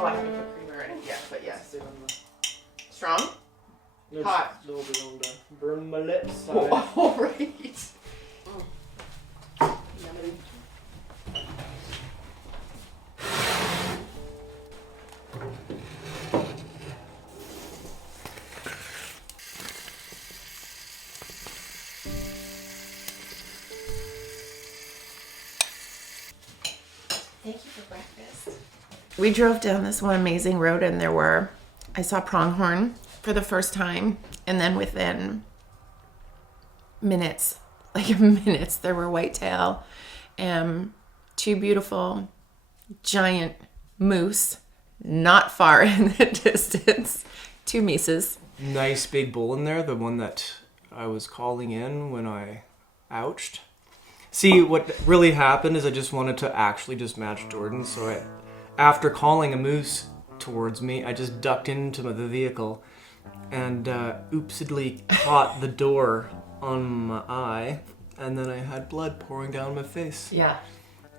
Oh, I haven't put creamer in it yet, but yes. Strong? It's hot. A little bit on the burn my lips side. Oh, right. Yummy. Thank you for breakfast. We drove down this one amazing road and I saw pronghorn for the first time, and then within minutes, there were whitetail and two beautiful giant moose not far in the distance, two mises. Nice big bull in there, the one that I was calling in when I ouched. See, what really happened is I just wanted to actually just match Jordan, so after calling a moose towards me, I just ducked into the vehicle and oopsidly caught the door on my eye, and then I had blood pouring down my face. Yeah,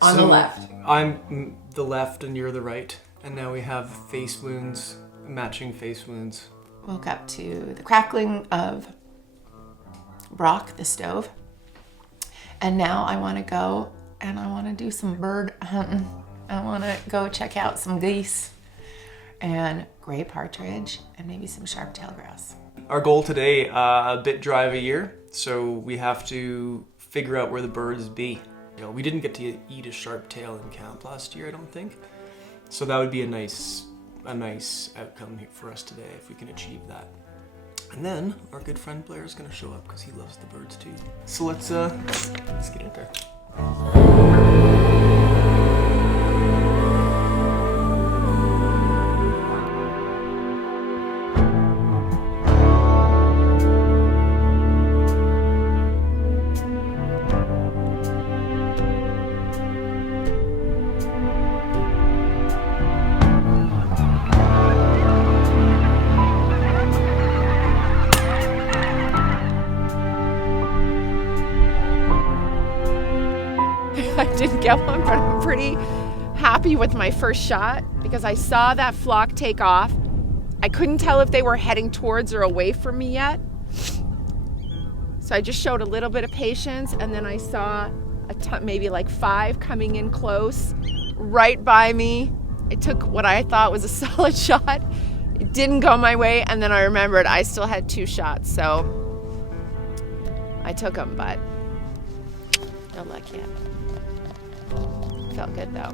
on the left. I'm the left and you're the right, and now we have face wounds, matching face wounds. Woke up to the crackling of Brock, the stove, and now I want to go and I want to do some bird hunting. I want to go check out some geese and gray partridge and maybe some sharptail grouse. Our goal today, a bit dry of a year, so we have to figure out where the birds be. You know, we didn't get to eat a sharptail in camp last year, I don't think. So that would be a nice outcome for us today if we can achieve that. And then our good friend Blair is going to show up because he loves the birds too. So let's get in there. I didn't get one, but I'm pretty happy with my first shot because I saw that flock take off. I couldn't tell if they were heading towards or away from me yet. So I just showed a little bit of patience, and then I saw maybe like 5 coming in close right by me. I took what I thought was a solid shot. It didn't go my way, and then I remembered I still had 2 shots, so I took them, but no luck yet. Felt good though.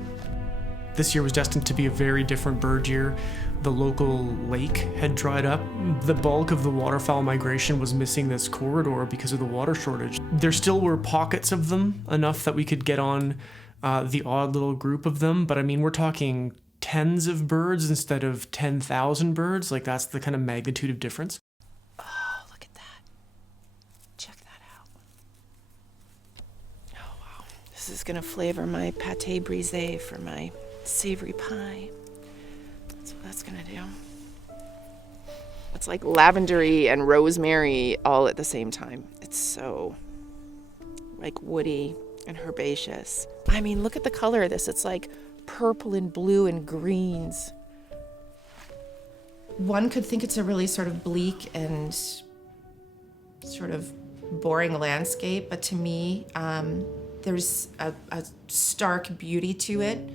This year was destined to be a very different bird year. The local lake had dried up. The bulk of the waterfowl migration was missing this corridor because of the water shortage. There still were pockets of them, enough that we could get on the odd little group of them, but I mean, we're talking tens of birds instead of 10,000 birds. Like, that's the kind of magnitude of difference. Oh, look at that. Check that out. Oh, wow. This is gonna flavor my pâté brisé for my savory pie. That's what that's gonna do. It's like lavendery and rosemary all at the same time. It's so like woody and herbaceous. I mean, look at the color of this. It's like purple and blue and greens. One could think it's a really sort of bleak and sort of boring landscape, but to me, there's a stark beauty to it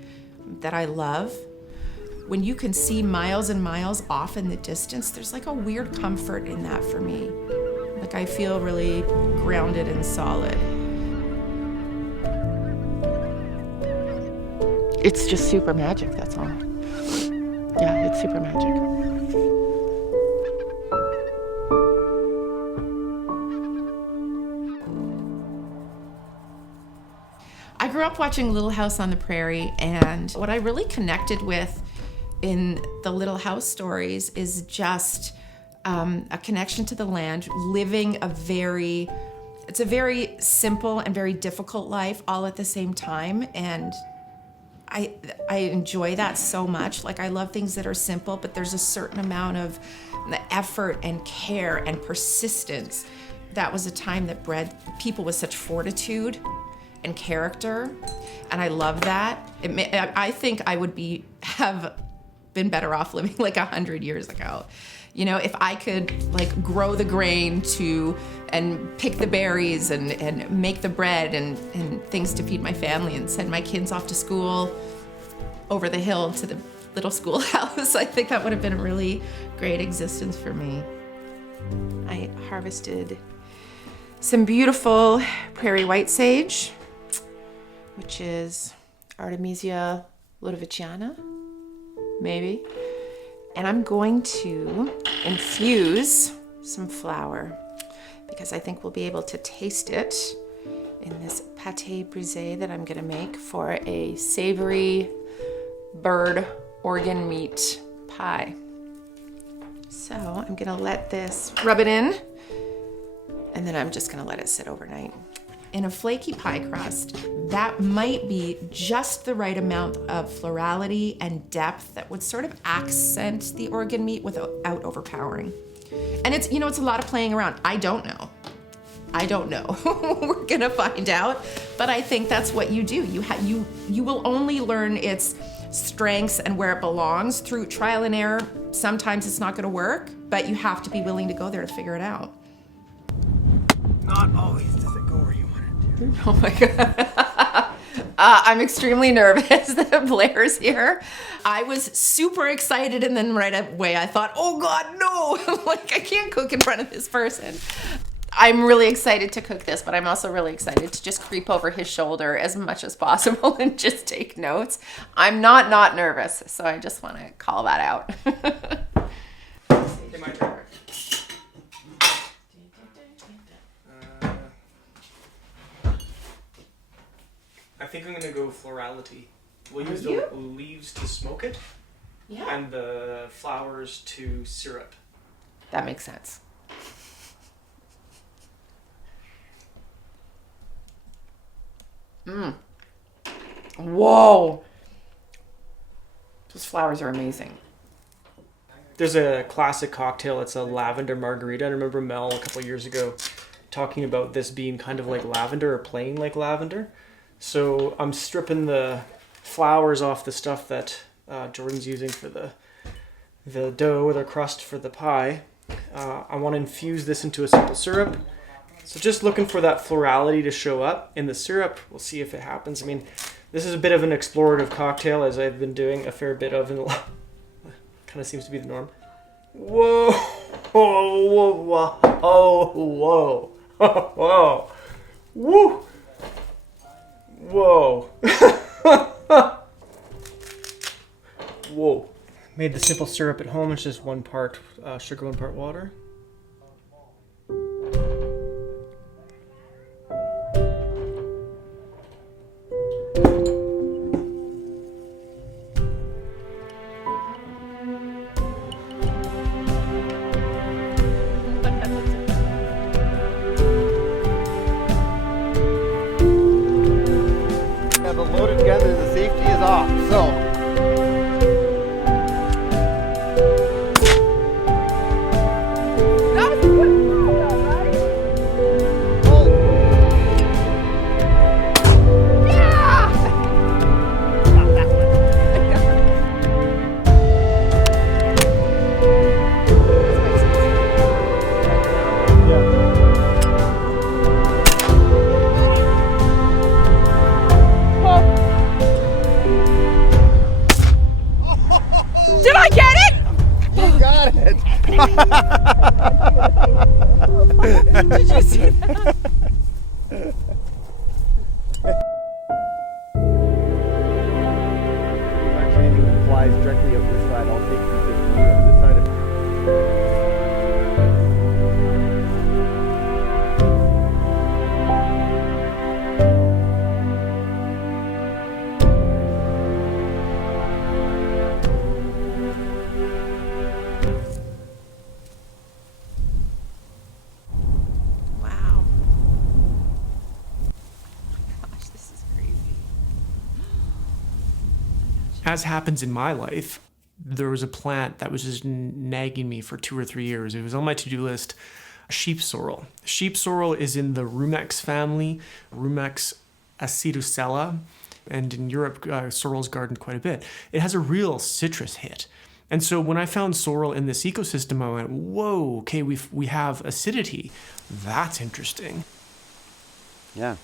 that I love. When you can see miles and miles off in the distance, there's like a weird comfort in that for me. Like, I feel really grounded and solid. It's just super magic, that's all. Yeah, it's super magic. I grew up watching Little House on the Prairie, and what I really connected with in the Little House stories is just a connection to the land, living it's a very simple and very difficult life all at the same time, and I enjoy that so much. Like, I love things that are simple, but there's a certain amount of effort and care and persistence. That was a time that bred people with such fortitude and character, and I love that. I think I would have been better off living like 100 years ago. You know, if I could like grow the grain and pick the berries and make the bread and things to feed my family and send my kids off to school over the hill to the little schoolhouse, I think that would have been a really great existence for me. I harvested some beautiful prairie white sage, which is Artemisia ludoviciana, maybe. And I'm going to infuse some flour because I think we'll be able to taste it in this pâté brisé that I'm gonna make for a savory bird organ meat pie. So I'm gonna let this rub it in, and then I'm just gonna let it sit overnight. In a flaky pie crust, that might be just the right amount of florality and depth that would sort of accent the organ meat without overpowering. And it's, you know, it's a lot of playing around. I don't know. We're gonna find out, but I think that's what you do. You will only learn its strengths and where it belongs through trial and error. Sometimes it's not gonna work, but you have to be willing to go there to figure it out. Not always does it go where you want it to. Oh my God. I'm extremely nervous that Blair's here. I was super excited, and then right away I thought, oh God, no, like I can't cook in front of this person. I'm really excited to cook this, but I'm also really excited to just creep over his shoulder as much as possible and just take notes. I'm not nervous, so I just want to call that out. My turn. I think I'm gonna go florality. We'll use the leaves to smoke it, and the flowers to syrup. That makes sense. Whoa. Those flowers are amazing. There's a classic cocktail. It's a lavender margarita. I remember Mel a couple years ago talking about this being kind of like lavender or playing like lavender. So I'm stripping the flowers off the stuff that Jordan's using for the dough or the crust for the pie. I want to infuse this into a simple syrup. So just looking for that florality to show up in the syrup. We'll see if it happens. I mean, this is a bit of an explorative cocktail, as I've been doing a fair bit of in the kind of seems to be the norm. Whoa! Whoa! Whoa! Whoa! Whoa! Whoa! Woo! Whoa! Whoa! Made the simple syrup at home. It's just 1 part sugar, 1 part water. Loaded together, the safety is off, so. That was a good shot, right? Yeah! Not that one. Did I get it? You got it! Did you see that? Actually, anything that flies directly up this side, I'll take you to this side of Wow. Gosh, this is crazy. As happens in my life, there was a plant that was just nagging me for 2 or 3 years. It was on my to-do list, sheep sorrel. Sheep sorrel is in the Rumex family, Rumex aciducella. and in Europe, sorrel's gardened quite a bit. It has a real citrus hit. And so when I found sorrel in this ecosystem, I went, whoa, okay, we have acidity. That's interesting. Yeah.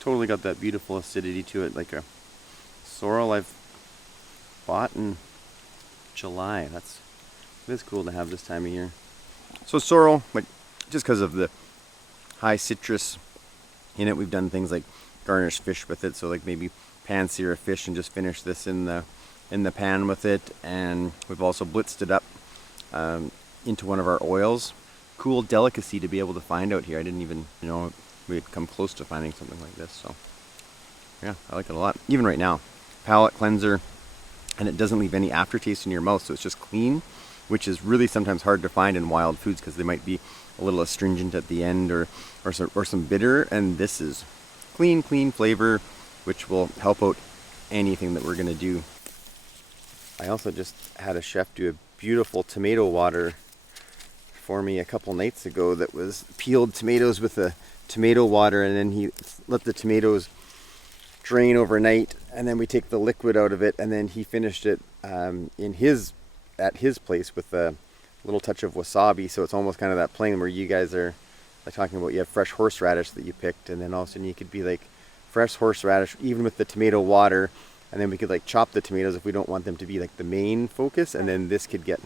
Totally got that beautiful acidity to it, like a sorrel I've bought in July. It's cool to have this time of year. So sorrel, like, just because of the high citrus in it, we've done things like garnish fish with it. So like maybe pan-sear a fish and just finish this in the pan with it. And we've also blitzed it up into one of our oils. Cool delicacy to be able to find out here. I didn't even know we'd come close to finding something like this. So yeah, I like it a lot. Even right now, palate cleanser, and it doesn't leave any aftertaste in your mouth. So it's just clean, which is really sometimes hard to find in wild foods because they might be a little astringent at the end or some bitter. And this is clean flavor, which will help out anything that we're gonna do. I also just had a chef do a beautiful tomato water for me a couple nights ago that was peeled tomatoes with a tomato water, and then he let the tomatoes drain overnight, and then we take the liquid out of it, and then he finished it at his place with a little touch of wasabi. So it's almost kind of that plain where you guys are like talking about, you have fresh horseradish that you picked, and then all of a sudden you could be like fresh horseradish even with the tomato water, and then we could like chop the tomatoes if we don't want them to be like the main focus, and then this could get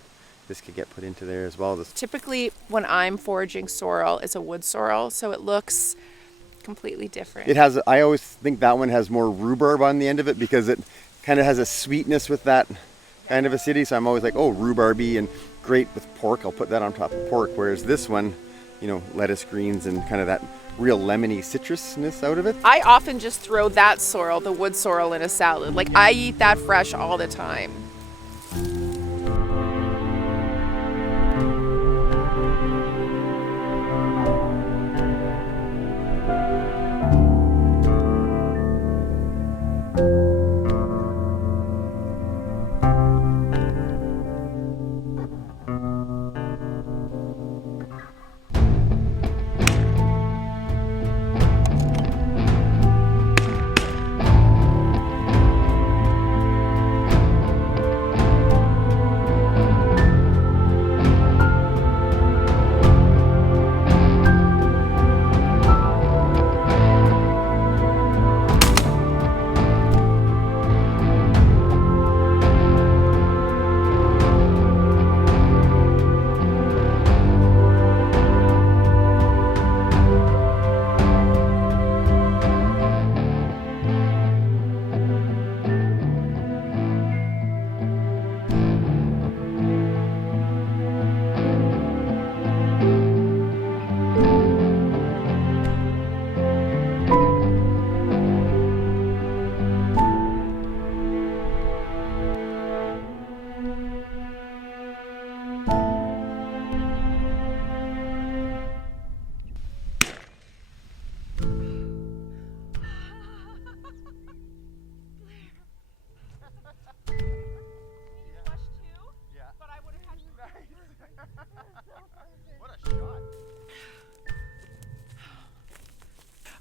put into there as well. Typically when I'm foraging sorrel, it's a wood sorrel, so it looks completely different. It has, I always think that one has more rhubarb on the end of it because it kind of has a sweetness with that kind of acidity. So I'm always like, oh, rhubarby and great with pork. I'll put that on top of pork. Whereas this one, you know, lettuce greens and kind of that real lemony citrusness out of it. I often just throw that sorrel, the wood sorrel, in a salad. Like I eat that fresh all the time.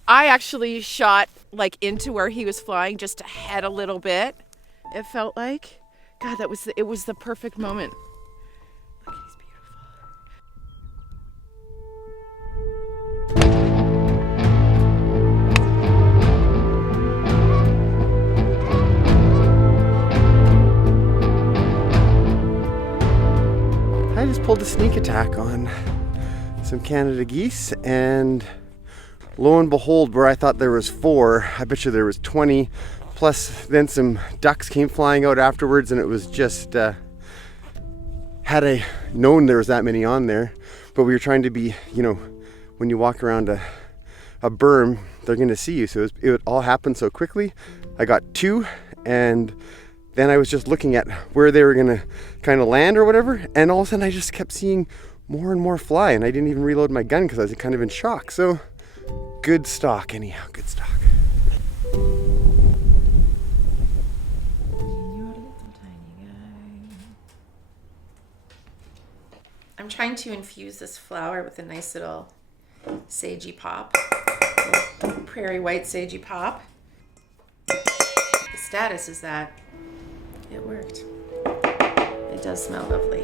I actually shot like into where he was flying, just ahead a little bit. It felt like, God, it was the perfect moment. Look, he's beautiful. I just pulled a sneak attack on some Canada geese, and lo and behold, where I thought there was 4, I bet you there was 20, plus then some ducks came flying out afterwards, and it was just, had I known there was that many on there, but we were trying to be, you know, when you walk around a berm, they're gonna see you, so it all happened so quickly. I got 2, and then I was just looking at where they were gonna kind of land or whatever, and all of a sudden I just kept seeing more and more fly, and I didn't even reload my gun because I was kind of in shock. So good stock anyhow, good stock. I'm trying to infuse this flower with a nice little sagey pop, little prairie white sagey pop. status is that it worked. It does smell lovely.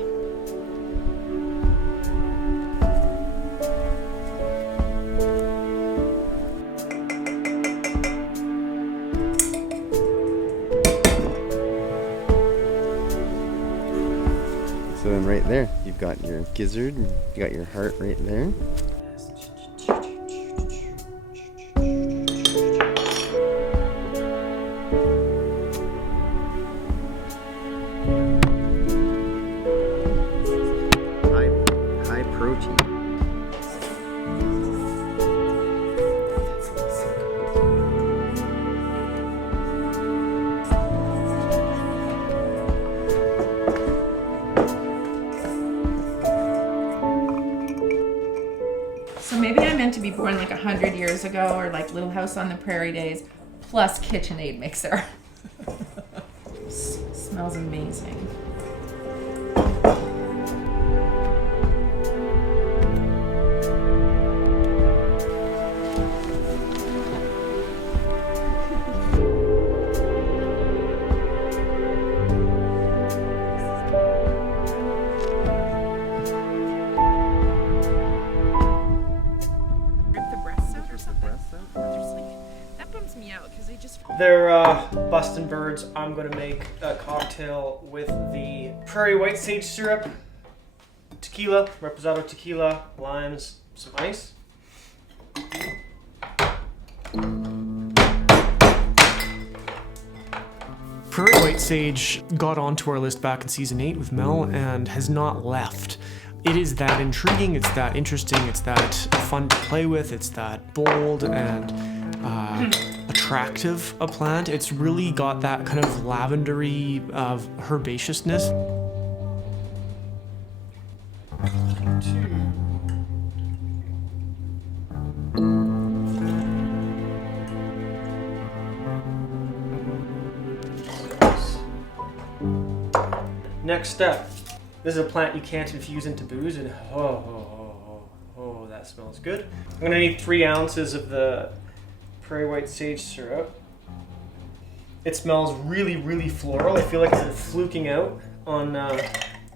So then right there, you've got your gizzard, and you got your heart right there. High protein. So maybe I meant to be born like 100 years ago, or like Little House on the Prairie days, plus KitchenAid mixer. Smells amazing. They're bustin' birds. I'm gonna make a cocktail with the prairie white sage syrup, tequila, reposado tequila, limes, some ice. Prairie white sage got onto our list back in season 8 with Mel and has not left. It is that intriguing, it's that interesting, it's that fun to play with, it's that bold and attractive a plant. It's really got that kind of lavendery herbaceousness. Next step. This is a plant you can't infuse into booze, and oh, that smells good. I'm gonna need 3 ounces of the prairie white sage syrup. It smells really, really floral. I feel like I've been fluking out on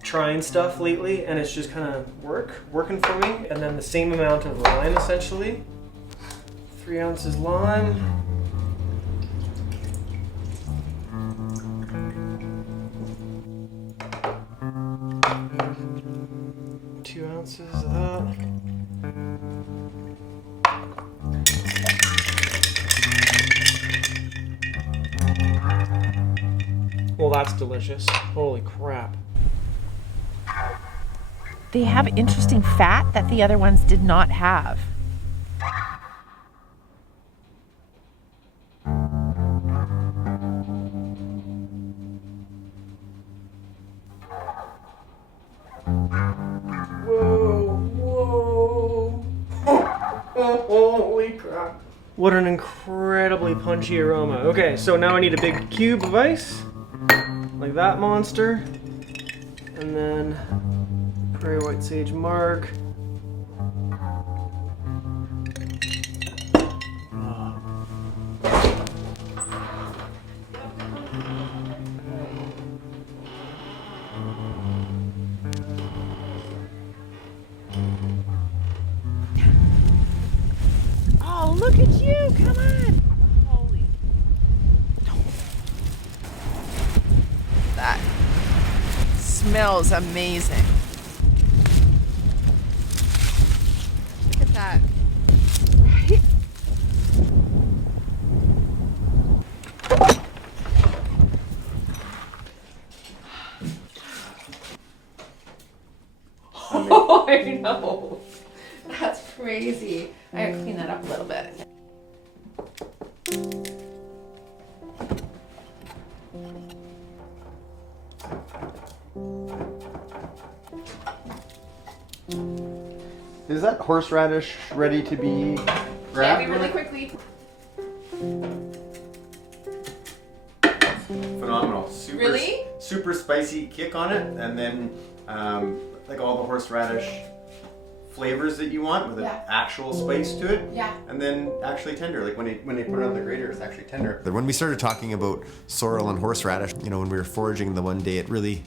trying stuff lately, and it's just kind of working for me. And then the same amount of lime, essentially. 3 ounces lime. Two ounces of that. Well, that's delicious. Holy crap. They have interesting fat that the other ones did not have. Whoa. Holy crap. What an incredibly punchy aroma. Okay, so now I need a big cube of ice, like that monster, and then prairie white sage mark. Oh, look at you! Come on! Holy. That smells amazing. Look at that. Oh, I know. That's crazy. I gotta clean that up a little bit. Is that horseradish ready to be grabbed? Maybe really quickly. Phenomenal. Really? Super spicy kick on it, and then like all the horseradish flavors that you want with Yeah. an actual spice to it. Yeah. And then actually tender, like when they put it on the grater, it's actually tender. When we started talking about sorrel and horseradish, you know, when we were foraging the one day, it really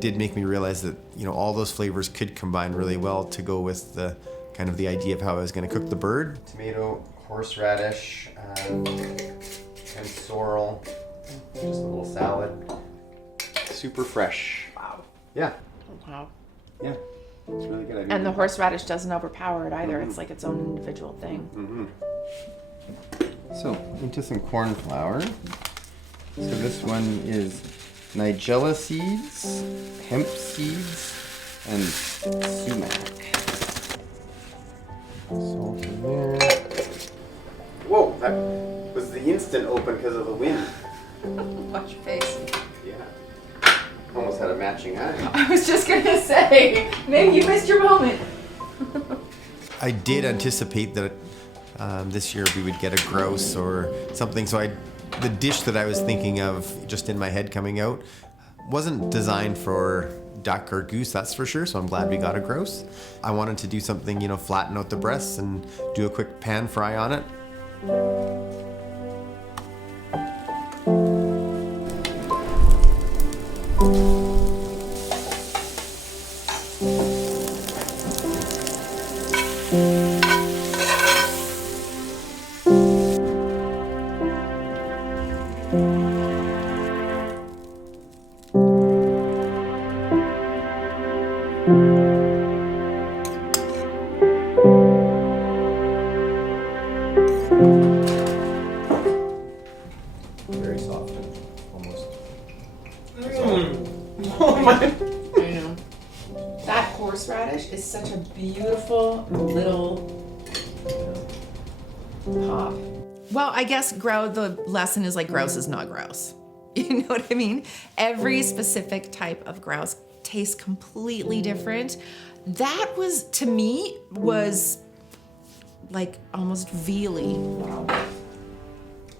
did make me realize that, you know, all those flavors could combine really well to go with the kind of the idea of how I was going to cook the bird. Tomato, horseradish, and sorrel, just a little salad. Super fresh. Wow. Yeah. Wow. Yeah. It's really good. And the horseradish doesn't overpower it either. It's like its own individual thing. So, into some corn flour. So this one is nigella seeds, hemp seeds, and sumac. Salt in there. Whoa, that was the instant open because of the wind. Watch your face. Yeah. Almost had a matching eye. I was just gonna say, maybe you missed your moment. I did anticipate that this year we would get a grouse or something, so the dish that I was thinking of just in my head coming out wasn't designed for duck or goose, that's for sure, so I'm glad we got a grouse. I wanted to do something, you know, flatten out the breasts and do a quick pan fry on it. Very soft and almost. Oh my. I know. That horseradish is such a beautiful little pop. Well, I guess the lesson is like grouse is not grouse. You know what I mean? Every specific type of grouse tastes completely different. That was, to me, was like almost veal-y. Wow.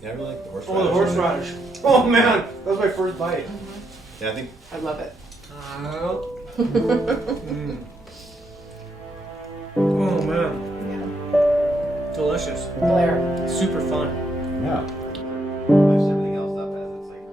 Yeah, I really like the horseradish. Oh, the horseradish. Oh man, that was my first bite. Yeah, I think. I love it. Oh man, Yeah. delicious. Blair. Super fun. Yeah. Lifts everything else up as it's like.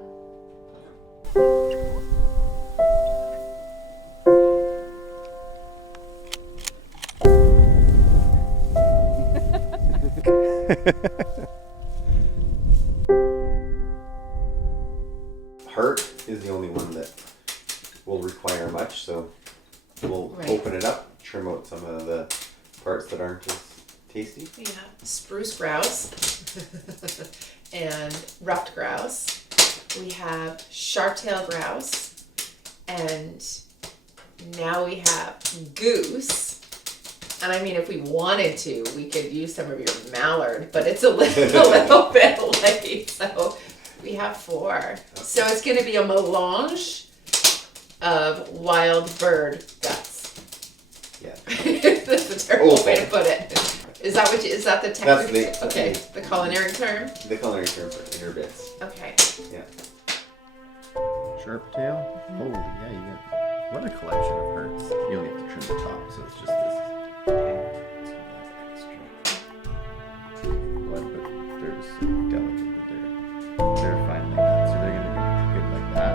Heart is the only one that will require much, so we'll Right. open it up, trim out some of the parts that aren't as tasty. We have spruce grouse and ruffed grouse. We have sharptail grouse, and now we have goose. And I mean, if we wanted to, we could use some of your mallard, but it's a little bit late. So we have 4. So it's going to be a melange of wild bird guts. Yeah. That's a terrible way to put it. Is that the technical? That's Okay, the culinary term. The culinary term for inner bits. Okay. Yeah. Sharptail. Oh yeah, you got what a collection of hearts. You only have to trim the top, so it's just this. Blood, but they're just so delicate that they're fine like that. So they're gonna be good like that.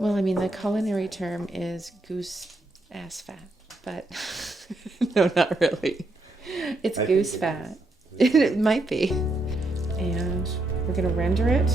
Well, I mean, the culinary term is goose ass fat, but no, not really. It's goose fat. It might be. And we're gonna render it.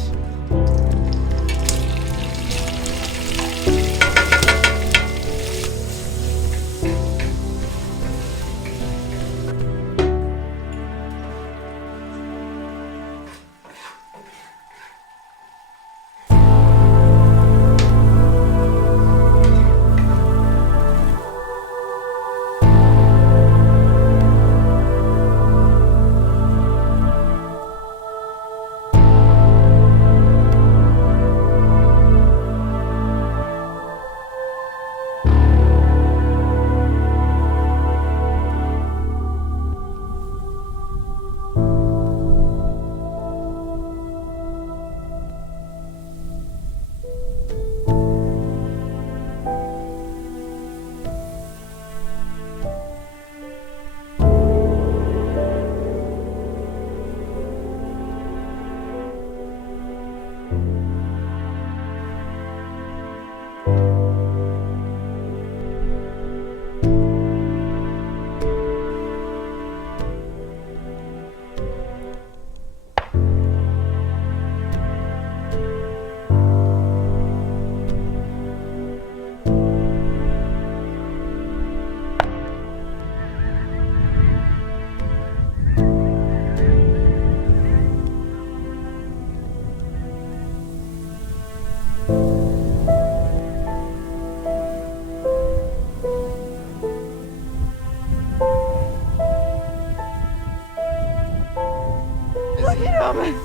him.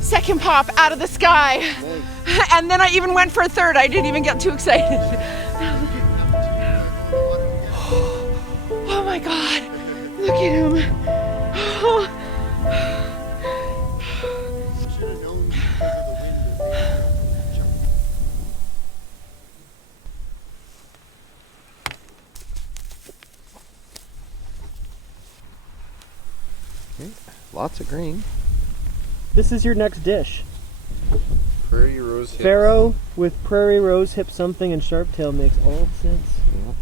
Second pop out of the sky. Nice. And then I even went for a third. I didn't even get too excited. Oh my God, look at him. Oh. Okay, lots of green. This is your next dish. Prairie rose hips. Farrow with prairie rose hip something and sharptail makes all sense. Yep.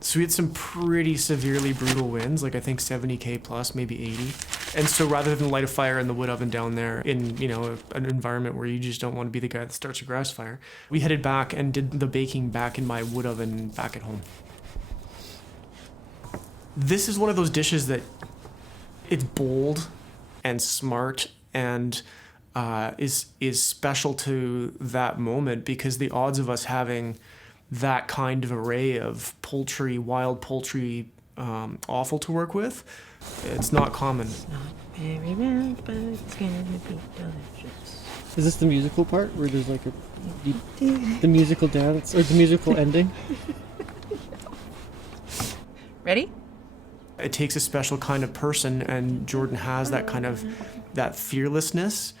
So we had some pretty severely brutal winds, like I think 70k plus, maybe 80. And so rather than light a fire in the wood oven down there in, you know, an environment where you just don't want to be the guy that starts a grouse fire, we headed back and did the baking back in my wood oven back at home. This is one of those dishes that it's bold and smart and is special to that moment, because the odds of us having that kind of array of poultry, wild poultry, offal to work with, it's not common. It's not very well, but it's gonna be delicious. Is this the musical part where there's like the musical dance or the musical ending? Ready? It takes a special kind of person, and Jordan has that kind of, that fearlessness.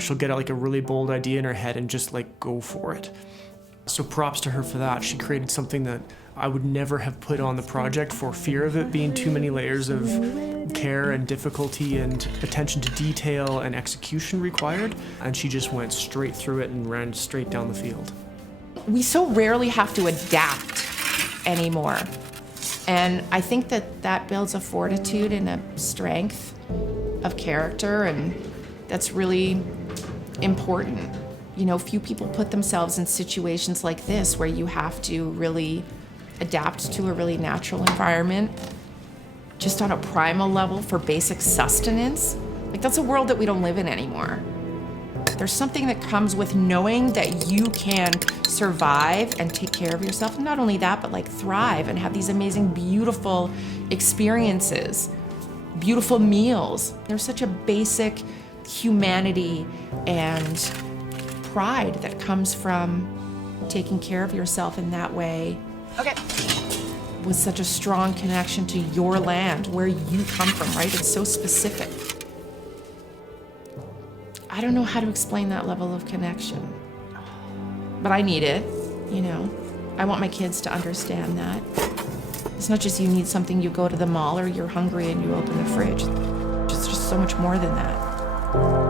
She'll get like a really bold idea in her head and just like go for it. So props to her for that. She created something that I would never have put on the project for fear of it being too many layers of care and difficulty and attention to detail and execution required. And she just went straight through it and ran straight down the field. We so rarely have to adapt anymore. And I think that that builds a fortitude and a strength of character, and that's really important. You know, few people put themselves in situations like this where you have to really adapt to a really natural environment just on a primal level for basic sustenance. Like, that's a world that we don't live in anymore. There's something that comes with knowing that you can survive and take care of yourself. And not only that, but like thrive and have these amazing, beautiful experiences, beautiful meals. There's such a basic humanity and pride that comes from taking care of yourself in that way. Okay. With such a strong connection to your land, where you come from, right? It's so specific. I don't know how to explain that level of connection, but I need it, you know. I want my kids to understand that. It's not just you need something, you go to the mall, or you're hungry and you open the fridge. It's just so much more than that.